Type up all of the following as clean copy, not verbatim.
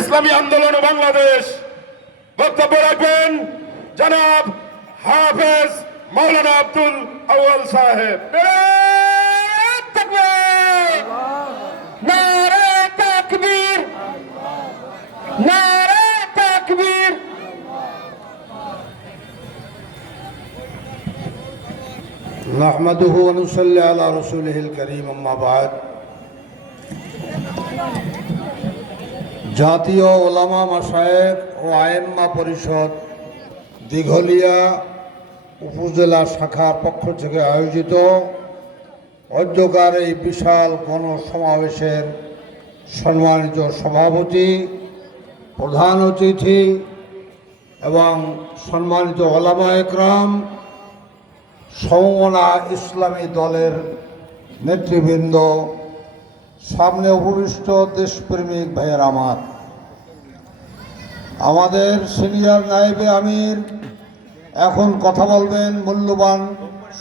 ইসলামী আন্দোলন বাংলাদেশ বক্তব্য রাখবেন জনাব হাফেজ মৌলানা আব্দুল আউয়াল সাহেব। নারে তাকবীর, নারে তাকবীর। نحمده ونصلي على رسوله الكريم أما بعد জাতীয় ওলামা মাশায়েখ ও আয়েম্মা পরিষদ দিঘলিয়া উপজেলা শাখার পক্ষ থেকে আয়োজিত অধ্যকার এই বিশাল গণসমাবেশের সম্মানিত সভাপতি, প্রধান অতিথি এবং সম্মানিত ওলামা একরাম, সমমনা ইসলামী দলের নেতৃবৃন্দ, সামনে উপবিষ্ট দেশপ্রেমিক ভাইয়ের আমাদের সিনিয়র নায়েবে আমির এখন কথা বলবেন। মূল্যবান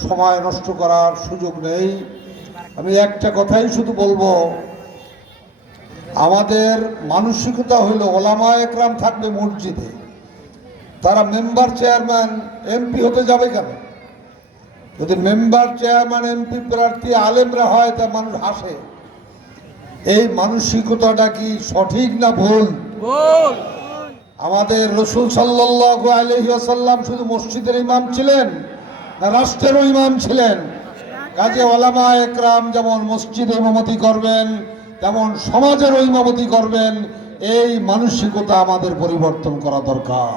সময় নষ্ট করার সুযোগ নেই। আমি একটা কথাই শুধু বলবো, আমাদের মানসিকতা হলো ওলামা একরাম থাকবে মসজিদে, তারা মেম্বার চেয়ারম্যান এমপি হতে যাবে কেন? যদি মেম্বার চেয়ারম্যান এমপি প্রার্থী আলেমরা হয় তা মানুষ হাসে। এই মানসিকতাটা কি সঠিক না ভুল? আমাদের রাসূল সাল্লাল্লাহু আলাইহি ওয়াসাল্লাম শুধু মসজিদের ইমাম ছিলেন না রাষ্ট্রেরও ইমাম ছিলেন? কাজে ওলামা একরাম যেমন মসজিদে ইমামতি করবেন তেমন সমাজেরও ইমামতি করবেন। এই মানসিকতা আমাদের পরিবর্তন করা দরকার।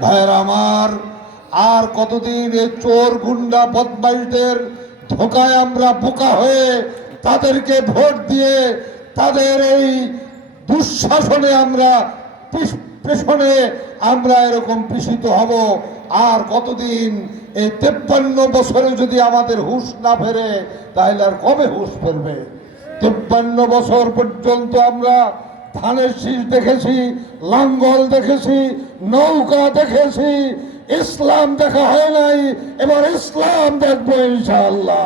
ভাইয়েরা আমার, আর কতদিন এই চোর গুন্ডা বদমাইশদের ধোকায় আমরা বোকা হয়ে তাদেরকে ভোট দিয়ে তাদের এই দুঃশাসনে আমরা পেছনে আমরা এরকম পিষিত হব? আর কতদিন? এই 53 বছরে যদি আমাদের হুঁশ না ফেরে তাহলে আর কবে হুঁশ ফেরবে? 53 বছর পর্যন্ত আমরা ধানের শীষ দেখেছি, লাঙ্গল দেখেছি, নৌকা দেখেছি, ইসলাম দেখা হয় নাই। এবার ইসলাম দেখবো ইনশাআল্লাহ।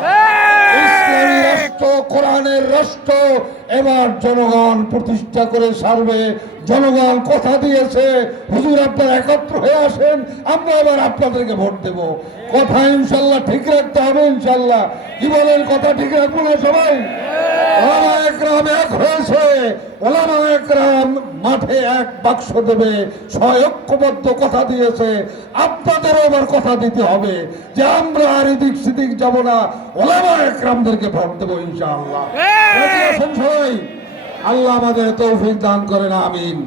ইসলামী রাষ্ট্র, কোরআনের রাষ্ট্র এবার জনগণ প্রতিষ্ঠা করে সারবে। জনগণ কথা দিয়েছে, হুজুর আপনারা একত্র হয়ে আসেন, আমরা এবার আপনাদেরকে ভোট দেব। কথা ইনশাআল্লাহ ঠিক রাখতে হবে। ইনশাআল্লাহ কি বলেন? কথা ঠিক রাখবো না সবাই? ওলামা একরাম এক হয়েছে, ওলামা একরাম মাঠে এক বাক্স দেবে, ঐক্যবদ্ধ কথা দিয়েছে। আপনাদেরও এবার কথা দিতে হবে যে আমরা আর এদিক সেদিক যাব না, ওলামা একরামদেরকে ভোট দেবো ইনশাআল্লাহ। আল্লাহ আমাদের তৌফিক দান করেন, আমিন।